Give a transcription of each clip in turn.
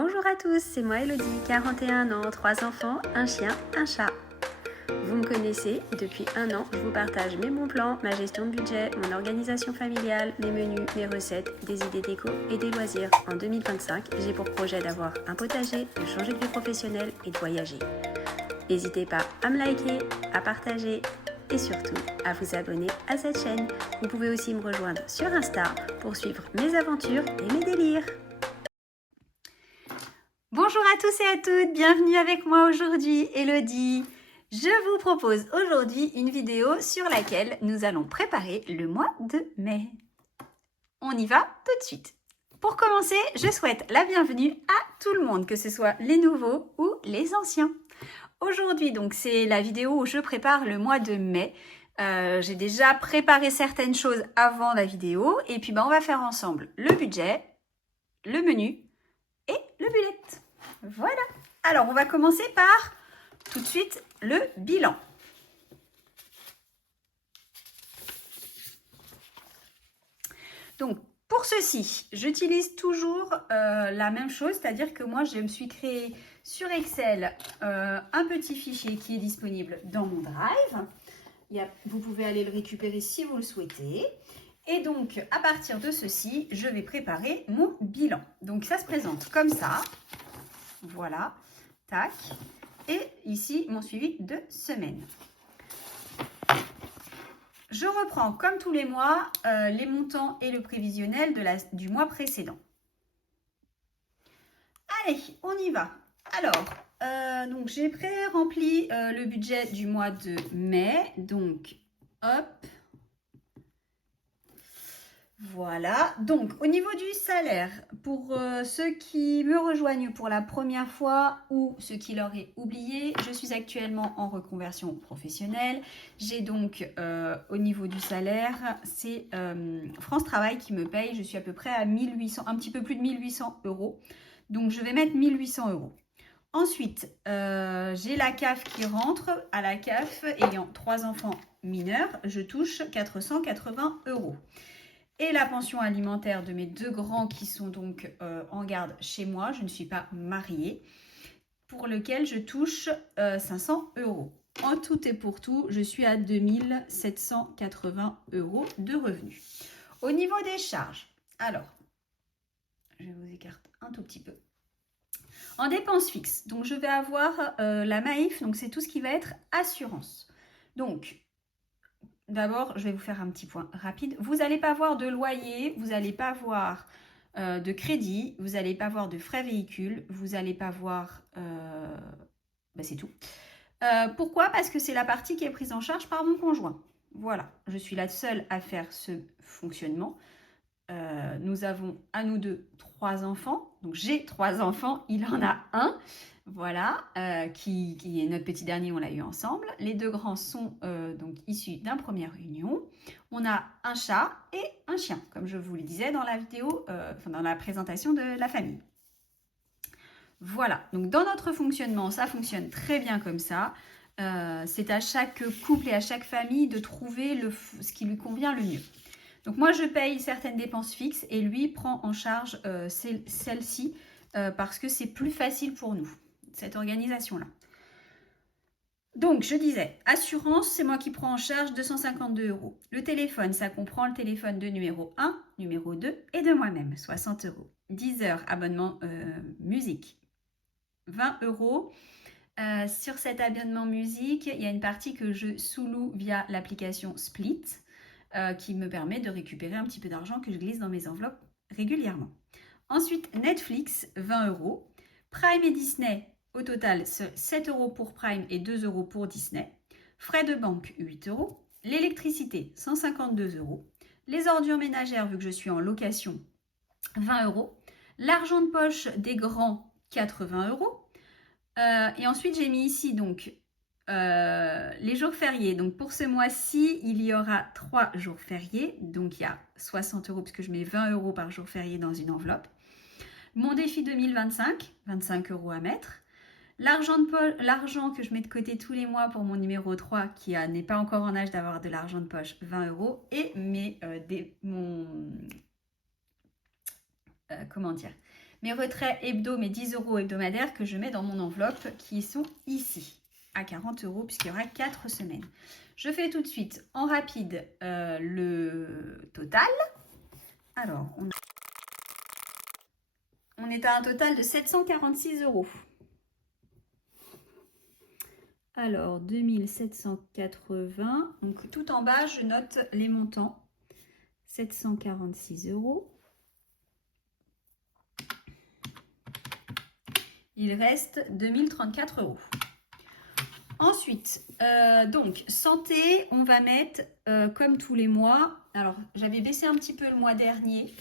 Bonjour à tous, c'est moi Elodie, 41 ans, 3 enfants, un chien, un chat. Vous me connaissez, depuis 1 an, je vous partage mes bons plans, ma gestion de budget, mon organisation familiale, mes menus, mes recettes, des idées déco et des loisirs. En 2025, j'ai pour projet d'avoir un potager, de changer de vie professionnelle et de voyager. N'hésitez pas à me liker, à partager et surtout à vous abonner à cette chaîne. Vous pouvez aussi me rejoindre sur Insta pour suivre mes aventures et mes délires. Bonjour à tous et à toutes, bienvenue avec moi aujourd'hui, Elodie. Je vous propose aujourd'hui une vidéo sur laquelle nous allons préparer le mois de mai. On y va tout de suite. Pour commencer, je souhaite la bienvenue à tout le monde, que ce soit les nouveaux ou les anciens. Aujourd'hui, donc, c'est la vidéo où je prépare le mois de mai. J'ai déjà préparé certaines choses avant la vidéo et puis on va faire ensemble le budget, le menu et le bullet. Voilà. Alors, on va commencer par tout de suite le bilan. Donc, pour ceci, j'utilise toujours la même chose, c'est-à-dire que moi, je me suis créé sur Excel un petit fichier qui est disponible dans mon Drive. Vous pouvez aller le récupérer si vous le souhaitez. Et donc, à partir de ceci, je vais préparer mon bilan. Donc, ça se présente comme ça. Voilà. Tac. Et ici, mon suivi de semaine. Je reprends, comme tous les mois, les montants et le prévisionnel du mois précédent. Allez, on y va. Alors, donc j'ai pré-rempli le budget du mois de mai. Donc, hop. Voilà. Donc, au niveau du salaire, pour ceux qui me rejoignent pour la première fois ou ceux qui l'auraient oublié, je suis actuellement en reconversion professionnelle. J'ai donc, au niveau du salaire, c'est France Travail qui me paye. Je suis à peu près à 1800, un petit peu plus de 1800 euros. Donc, je vais mettre 1800 euros. Ensuite, j'ai la CAF qui rentre. À la CAF, ayant 3 enfants mineurs, je touche 480 euros. Et la pension alimentaire de mes 2 grands qui sont donc en garde chez moi, je ne suis pas mariée, pour lequel je touche 500 euros. En tout et pour tout, je suis à 2780 euros de revenus. Au niveau des charges, alors, je vous écarte un tout petit peu. En dépenses fixes, donc je vais avoir la Maïf, donc c'est tout ce qui va être assurance. Donc, d'abord, je vais vous faire un petit point rapide. Vous n'allez pas voir de loyer, vous n'allez pas voir de crédit, vous n'allez pas voir de frais véhicules, vous n'allez pas voir... c'est tout. Pourquoi? Parce que c'est la partie qui est prise en charge par mon conjoint. Voilà, je suis la seule à faire ce fonctionnement. Nous avons à nous deux 3 enfants. Donc j'ai 3 enfants, il en a un. Voilà, qui est notre petit dernier, on l'a eu ensemble. Les 2 grands sont donc issus d'un première union. On a un chat et un chien, comme je vous le disais dans la vidéo, dans la présentation de la famille. Voilà, donc dans notre fonctionnement, ça fonctionne très bien comme ça. C'est à chaque couple et à chaque famille de trouver ce qui lui convient le mieux. Donc moi, je paye certaines dépenses fixes et lui prend en charge celle-ci parce que c'est plus facile pour nous, cette organisation-là. Donc, je disais, assurance, c'est moi qui prends en charge 252 euros. Le téléphone, ça comprend le téléphone de numéro 1, numéro 2 et de moi-même, 60 euros. 10 heures, abonnement musique, 20 euros. Sur cet abonnement musique, il y a une partie que je sous-loue via l'application Split qui me permet de récupérer un petit peu d'argent que je glisse dans mes enveloppes régulièrement. Ensuite, Netflix, 20 euros. Prime et Disney, au total, 7 euros pour Prime et 2 euros pour Disney. Frais de banque, 8 euros. L'électricité, 152 euros. Les ordures ménagères, vu que je suis en location, 20 euros. L'argent de poche des grands, 80 euros. Et ensuite, j'ai mis ici donc les jours fériés. Donc pour ce mois-ci, il y aura 3 jours fériés. Donc il y a 60 euros puisque je mets 20 euros par jour férié dans une enveloppe. Mon défi 2025, 25 euros à mettre. L'argent que je mets de côté tous les mois pour mon numéro 3 qui n'est pas encore en âge d'avoir de l'argent de poche, 20 euros. Et mes retraits hebdo, mes 10 € hebdomadaires que je mets dans mon enveloppe qui sont ici à 40 € puisqu'il y aura 4 semaines. Je fais tout de suite en rapide le total. Alors, on est à un total de 746 €. Alors, 2780. Donc, tout en bas, je note les montants. 746 €. Il reste 2034 €. Ensuite, donc, santé, on va mettre comme tous les mois. Alors, j'avais baissé un petit peu le mois dernier.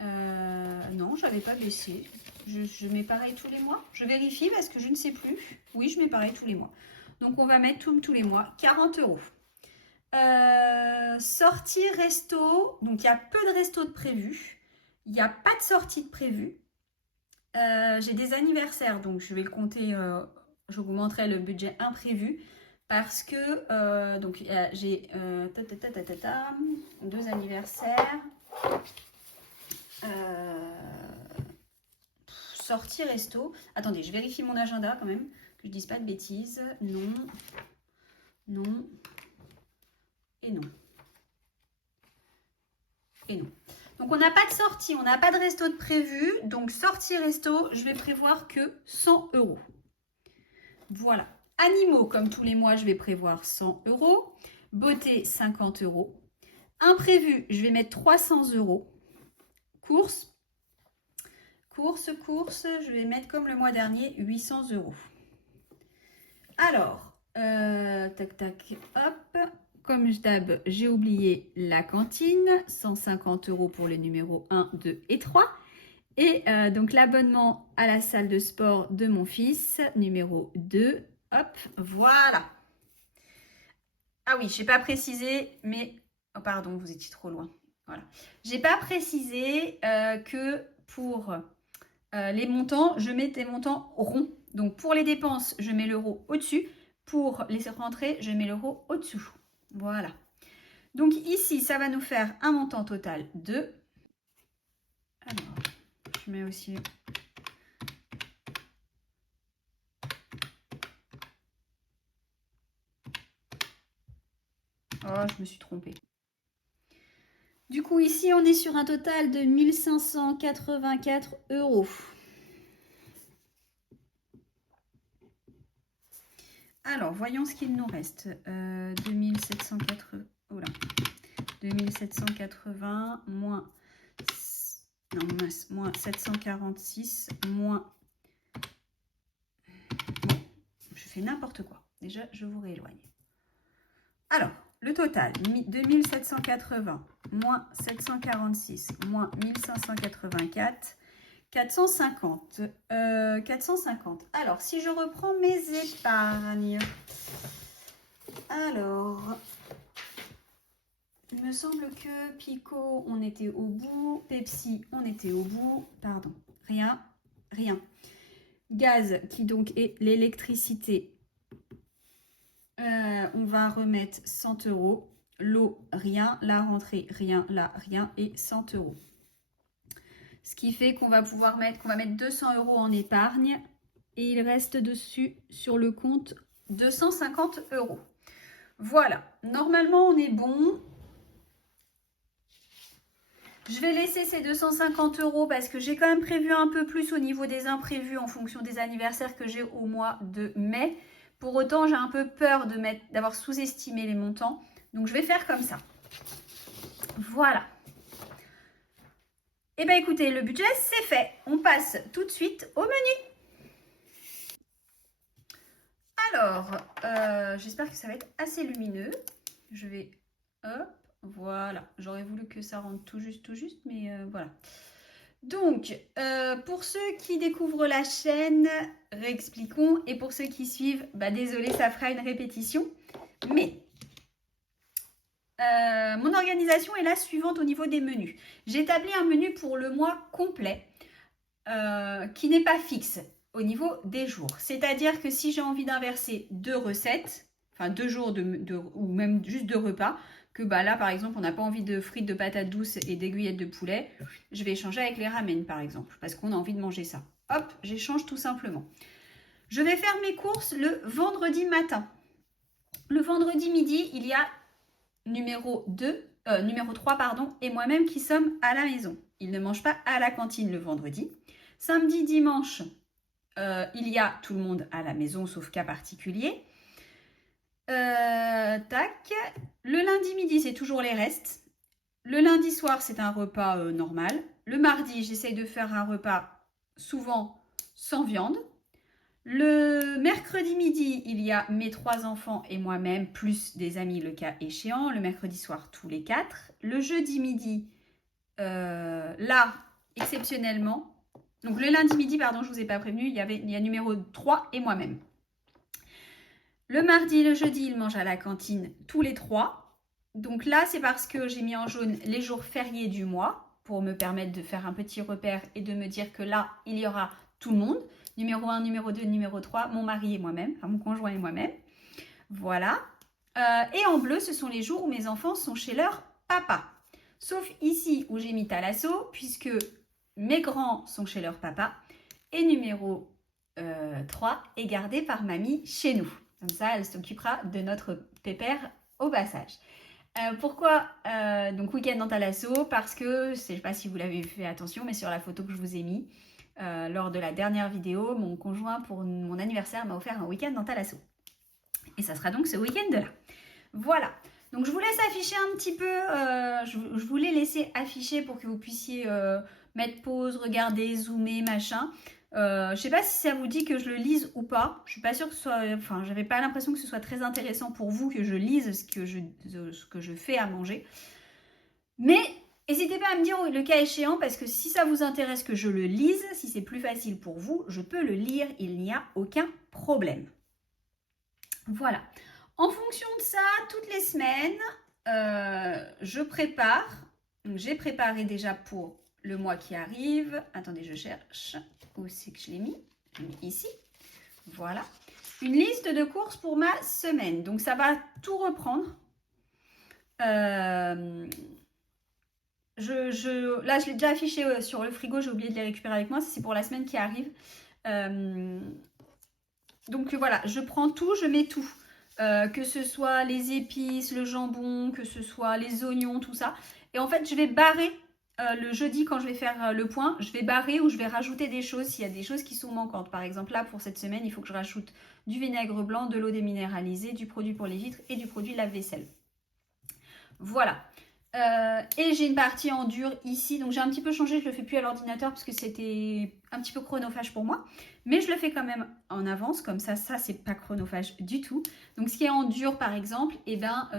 Non, je n'avais pas baissé. Je mets pareil tous les mois. Je vérifie parce que je ne sais plus. Oui, je mets pareil tous les mois. Donc, on va mettre tous les mois 40 €. Sortie resto. Donc, il y a peu de restos de prévus. Il n'y a pas de sortie de prévue. J'ai des anniversaires, donc je vais le compter. Je vous montrerai le budget imprévu. Parce que donc j'ai 2 anniversaires. Sortie resto. Attendez, je vérifie mon agenda quand même, que je dise pas de bêtises. Non, non, et non. Et non. Donc, on n'a pas de sortie, on n'a pas de resto de prévu. Donc, sortie resto, je vais prévoir que 100 €. Voilà. Animaux, comme tous les mois, je vais prévoir 100 €. Beauté, 50 €. Imprévu, je vais mettre 300 €. Courses, je vais mettre comme le mois dernier, 800 €. Alors, tac, tac, hop. Comme d'hab, j'ai oublié la cantine, 150 € pour les numéros 1, 2 et 3. Et donc l'abonnement à la salle de sport de mon fils, numéro 2. Hop, voilà. Ah oui, je n'ai pas précisé, mais... Oh pardon, vous étiez trop loin. Voilà. Je n'ai pas précisé que pour les montants, je mets des montants ronds. Donc pour les dépenses, je mets l'euro au-dessus. Pour les rentrées, je mets l'euro au-dessous. Voilà. Donc ici, ça va nous faire un montant total de... Alors, je mets aussi... Oh, je me suis trompée. Du coup, ici, on est sur un total de 1584 €. Alors, voyons ce qu'il nous reste. 2780... Oh là. 2780 moins... Non, moins 746 moins... Bon, je fais n'importe quoi. Déjà, je vous rééloigne. Alors, le total, 2780 moins 746 moins 1584, 450. 450. Alors, si je reprends mes épargnes, alors, il me semble que Pico, on était au bout. Pepsi, on était au bout. Pardon, rien. Gaz, qui donc est l'électricité. On va remettre 100 €. L'eau, rien. La rentrée, rien. Là, rien. Et 100 €. Ce qui fait qu'on va pouvoir mettre, 200 € en épargne. Et il reste dessus, sur le compte, 250 €. Voilà. Normalement, on est bon. Je vais laisser ces 250 € parce que j'ai quand même prévu un peu plus au niveau des imprévus en fonction des anniversaires que j'ai au mois de mai. Pour autant, j'ai un peu peur d'avoir sous-estimé les montants. Donc, je vais faire comme ça. Voilà. Eh bien, écoutez, le budget, c'est fait. On passe tout de suite au menu. Alors, j'espère que ça va être assez lumineux. Je vais... Hop, voilà. J'aurais voulu que ça rentre tout juste, mais voilà. Donc, pour ceux qui découvrent la chaîne, réexpliquons. Et pour ceux qui suivent, désolé, ça fera une répétition. Mais mon organisation est la suivante au niveau des menus. J'ai établi un menu pour le mois complet qui n'est pas fixe au niveau des jours. C'est-à-dire que si j'ai envie d'inverser 2 recettes, enfin 2 jours ou même juste 2 repas, que bah là par exemple on n'a pas envie de frites de patates douces et d'aiguillettes de poulet, je vais échanger avec les ramen par exemple, parce qu'on a envie de manger ça. Hop, j'échange tout simplement. Je vais faire mes courses le vendredi matin. Le vendredi midi, il y a numéro 3 pardon, et moi-même qui sommes à la maison. Ils ne mangent pas à la cantine le vendredi. Samedi, dimanche, il y a tout le monde à la maison, sauf cas particulier. Tac. Le lundi midi, c'est toujours les restes. Le lundi soir, c'est un repas normal. Le mardi, j'essaye de faire un repas souvent sans viande. Le mercredi midi, il y a mes 3 enfants et moi-même, plus des amis le cas échéant. Le mercredi soir, tous les 4. Le jeudi midi, là, exceptionnellement. Donc le lundi midi, pardon, je ne vous ai pas prévenu, il y a numéro 3 et moi-même. Le mardi et le jeudi, ils mangent à la cantine tous les 3. Donc là, c'est parce que j'ai mis en jaune les jours fériés du mois pour me permettre de faire un petit repère et de me dire que là, il y aura tout le monde. Numéro 1, numéro 2, numéro 3, mon mari et moi-même, enfin mon conjoint et moi-même. Voilà. Et en bleu, ce sont les jours où mes enfants sont chez leur papa. Sauf ici où j'ai mis Thalasso, puisque mes grands sont chez leur papa. Et numéro 3 est gardé par mamie chez nous. Comme ça, elle s'occupera de notre pépère au passage. Pourquoi donc week-end dans Thalasso? Parce que, je ne sais pas si vous l'avez fait attention, mais sur la photo que je vous ai mis, lors de la dernière vidéo, mon conjoint pour mon anniversaire m'a offert un week-end dans Thalasso. Et ça sera donc ce week-end-là. Voilà. Donc je vous laisse afficher un petit peu, je vous l'ai laissé afficher pour que vous puissiez mettre pause, regarder, zoomer, machin. Je ne sais pas si ça vous dit que je le lise ou pas. Je suis pas sûre que ce soit, enfin, j'avais pas l'impression que ce soit très intéressant pour vous que je lise ce que je fais à manger. Mais n'hésitez pas à me dire le cas échéant, parce que si ça vous intéresse que je le lise, si c'est plus facile pour vous, je peux le lire, il n'y a aucun problème. Voilà. En fonction de ça, toutes les semaines, je prépare. J'ai préparé déjà pour le mois qui arrive. Attendez, je cherche. Où c'est que je l'ai mis? Je l'ai mis ici. Voilà. Une liste de courses pour ma semaine. Donc, ça va tout reprendre. Là, je l'ai déjà affiché sur le frigo. J'ai oublié de les récupérer avec moi. C'est pour la semaine qui arrive. Donc, voilà. Je prends tout, je mets tout. Que ce soit les épices, le jambon, que ce soit les oignons, tout ça. Et en fait, je vais barrer le jeudi quand je vais faire le point. Je vais barrer ou je vais rajouter des choses s'il y a des choses qui sont manquantes. Par exemple, là, pour cette semaine, il faut que je rajoute du vinaigre blanc, de l'eau déminéralisée, du produit pour les vitres et du produit lave-vaisselle. Voilà. Et j'ai une partie en dur ici. Donc, j'ai un petit peu changé. Je ne le fais plus à l'ordinateur parce que c'était un petit peu chronophage pour moi. Mais je le fais quand même en avance. Comme ça, c'est pas chronophage du tout. Donc, ce qui est en dur, par exemple,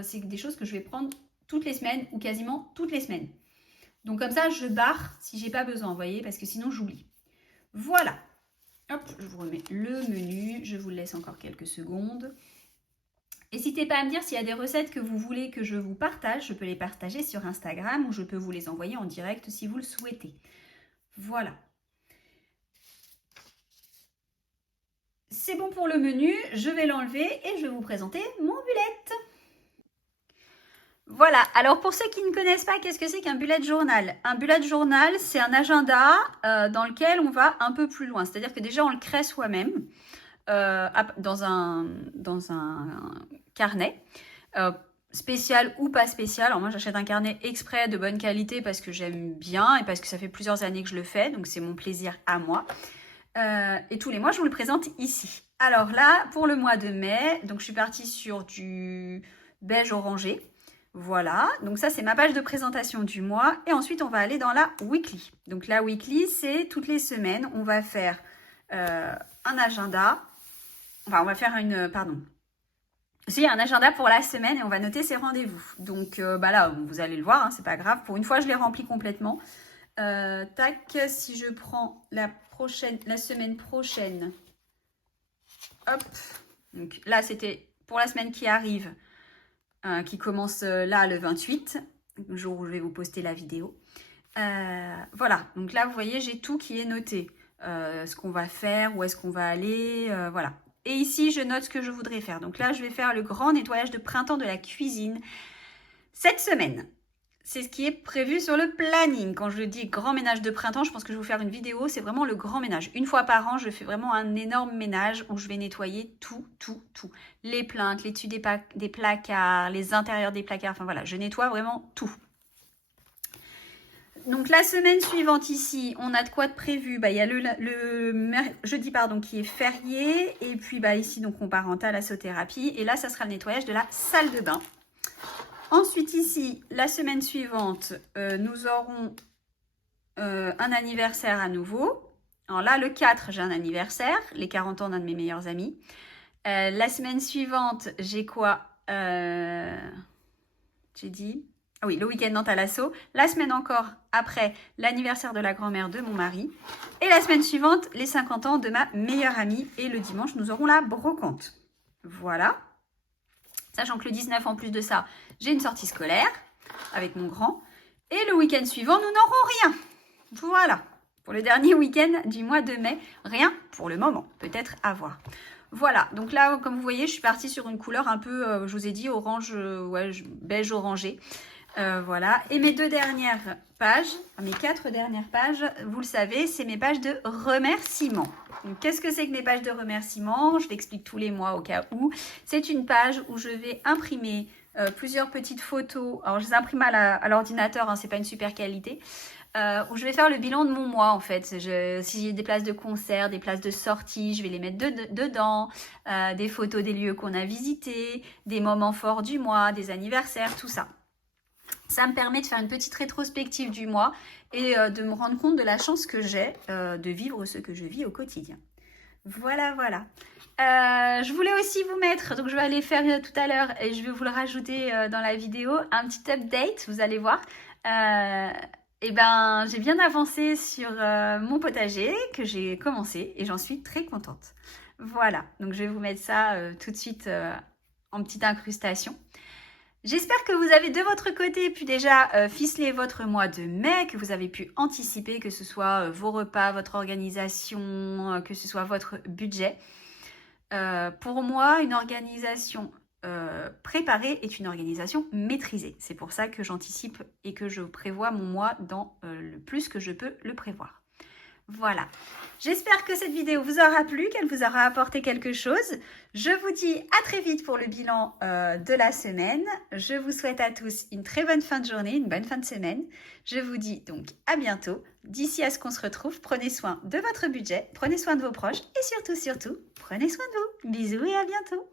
c'est des choses que je vais prendre toutes les semaines ou quasiment toutes les semaines. Donc, comme ça, je barre si j'ai pas besoin, vous voyez, parce que sinon, j'oublie. Voilà. Hop, je vous remets le menu. Je vous laisse encore quelques secondes. N'hésitez pas à me dire s'il y a des recettes que vous voulez que je vous partage. Je peux les partager sur Instagram ou je peux vous les envoyer en direct si vous le souhaitez. Voilà. C'est bon pour le menu. Je vais l'enlever et je vais vous présenter mon bullet. Voilà, alors pour ceux qui ne connaissent pas, qu'est-ce que c'est qu'un bullet journal? Un bullet journal, c'est un agenda dans lequel on va un peu plus loin. C'est-à-dire que déjà, on le crée soi-même dans un carnet, spécial ou pas spécial. Alors moi, j'achète un carnet exprès de bonne qualité parce que j'aime bien et parce que ça fait plusieurs années que je le fais. Donc, c'est mon plaisir à moi. Et tous les mois, je vous le présente ici. Alors là, pour le mois de mai, donc je suis partie sur du beige orangé. Voilà, donc ça c'est ma page de présentation du mois. Et ensuite, on va aller dans la weekly. Donc la weekly, c'est toutes les semaines. On va faire un agenda. Enfin, on va faire un agenda pour la semaine et on va noter ses rendez-vous. Donc là, vous allez le voir, hein, c'est pas grave. Pour une fois, je l'ai rempli complètement. Tac, si je prends la semaine prochaine. Hop. Donc là, c'était pour la semaine qui arrive. Qui commence là le 28, le jour où je vais vous poster la vidéo. Voilà, donc là vous voyez j'ai tout qui est noté, ce qu'on va faire, où est-ce qu'on va aller, voilà. Et ici je note ce que je voudrais faire. Donc là je vais faire le grand nettoyage de printemps de la cuisine. Cette semaine, c'est ce qui est prévu sur le planning. Quand je dis grand ménage de printemps, je pense que je vais vous faire une vidéo. C'est vraiment le grand ménage. Une fois par an, je fais vraiment un énorme ménage où je vais nettoyer tout. Les plaintes, les dessus des placards, les intérieurs des placards. Enfin voilà, je nettoie vraiment tout. Donc la semaine suivante ici, on a de quoi de prévu. Il y a le jeudi qui est férié. Et puis ici, donc on part en thalassothérapie. Et là, ça sera le nettoyage de la salle de bain. Ensuite ici, la semaine suivante, nous aurons un anniversaire à nouveau. Alors là, le 4, j'ai un anniversaire, les 40 ans d'un de mes meilleurs amis. La semaine suivante, j'ai quoi j'ai dit... Ah oui, le week-end dans Thalasso. La semaine encore après, l'anniversaire de la grand-mère de mon mari. Et la semaine suivante, les 50 ans de ma meilleure amie. Et le dimanche, nous aurons la brocante. Voilà. Sachant que le 19, en plus de ça, j'ai une sortie scolaire avec mon grand. Et le week-end suivant, nous n'aurons rien. Voilà. Pour le dernier week-end du mois de mai, rien pour le moment. Peut-être à voir. Voilà. Donc là, comme vous voyez, je suis partie sur une couleur un peu, je vous ai dit, orange, beige orangé. Voilà. Et mes 2 dernières pages, mes 4 dernières pages, vous le savez, c'est mes pages de remerciements. Qu'est-ce que c'est que mes pages de remerciements? Je l'explique tous les mois au cas où. C'est une page où je vais imprimer plusieurs petites photos. Alors, je les imprime à l'ordinateur, hein, c'est pas une super qualité. Où je vais faire le bilan de mon mois en fait. Si j'ai des places de concert, des places de sortie, je vais les mettre dedans. Des photos des lieux qu'on a visités, des moments forts du mois, des anniversaires, tout ça. Ça me permet de faire une petite rétrospective du mois et de me rendre compte de la chance que j'ai de vivre ce que je vis au quotidien. Voilà. Je voulais aussi vous mettre, donc je vais aller faire tout à l'heure et je vais vous le rajouter dans la vidéo, un petit update, vous allez voir. J'ai bien avancé sur mon potager que j'ai commencé et j'en suis très contente. Voilà, donc je vais vous mettre ça tout de suite en petite incrustation. J'espère que vous avez de votre côté pu déjà ficeler votre mois de mai, que vous avez pu anticiper, que ce soit vos repas, votre organisation, que ce soit votre budget. Pour moi, une organisation préparée est une organisation maîtrisée. C'est pour ça que j'anticipe et que je prévois mon mois dans le plus que je peux le prévoir. Voilà, j'espère que cette vidéo vous aura plu, qu'elle vous aura apporté quelque chose. Je vous dis à très vite pour le bilan de la semaine. Je vous souhaite à tous une très bonne fin de journée, une bonne fin de semaine. Je vous dis donc à bientôt. D'ici à ce qu'on se retrouve, prenez soin de votre budget, prenez soin de vos proches et surtout, prenez soin de vous. Bisous et à bientôt.